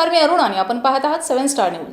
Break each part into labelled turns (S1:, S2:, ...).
S1: नमस्कार मी अरुण आणि आपण पाहत आहात सेवन स्टार न्यूज.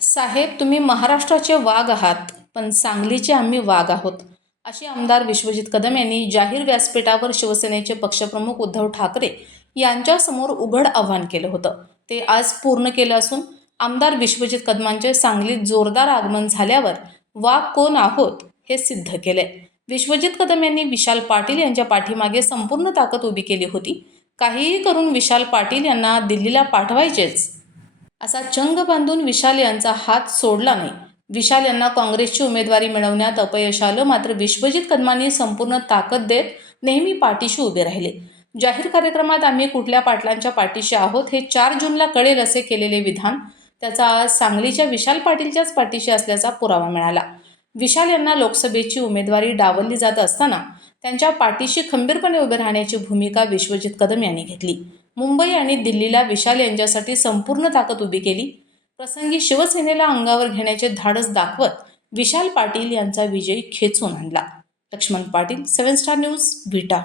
S1: साहेब तुम्ही महाराष्ट्राचे वाघ आहात पण सांगलीचे आम्ही वाघ आहोत असे आमदार विश्वजित कदम यांनी जाहीर व्यासपीठावर शिवसेनेचे पक्षप्रमुख उद्धव ठाकरे यांच्यासमोर उघड आव्हान केलं होतं. ते आज पूर्ण केलं असून आमदार विश्वजित कदमांचे सांगलीत जोरदार आगमन झाल्यावर वाघ कोण आहोत हे सिद्ध केलंय. विश्वजित कदम यांनी विशाल पाटील यांच्या पाठीमागे संपूर्ण ताकद उभी केली होती काहीही करून विशाल पाटील यांना दिल्लीला पाठवायचेच. असा चंग बांधून विशाल यांचा हात सोडला नाही. विशाल यांना काँग्रेसची उमेदवारी मिळवण्यात अपयश आलं मात्र विश्वजित कदमांनी संपूर्ण ताकद देत नेहमी पाठीशी उभे राहिले. जाहीर कार्यक्रमात आम्ही कुठल्या पाटलांच्या पाठीशी आहोत हे चार जूनला कळेल असे केलेले विधान त्याचा आज सांगलीच्या विशाल पाटीलच्याच पाठीशी असल्याचा पुरावा मिळाला. विशाल यांना लोकसभेची उमेदवारी डावलली जात असताना त्यांच्या पाठीशी खंबीरपणे उभे राहण्याची भूमिका विश्वजित कदम यांनी घेतली. मुंबई आणि दिल्लीला विशाल यांच्यासाठी संपूर्ण ताकद उभी केली. प्रसंगी शिवसेनेला अंगावर घेण्याचे धाडस दाखवत विशाल पाटील यांचा विजय खेचून आणला. Laxman Patil seven star news Vita.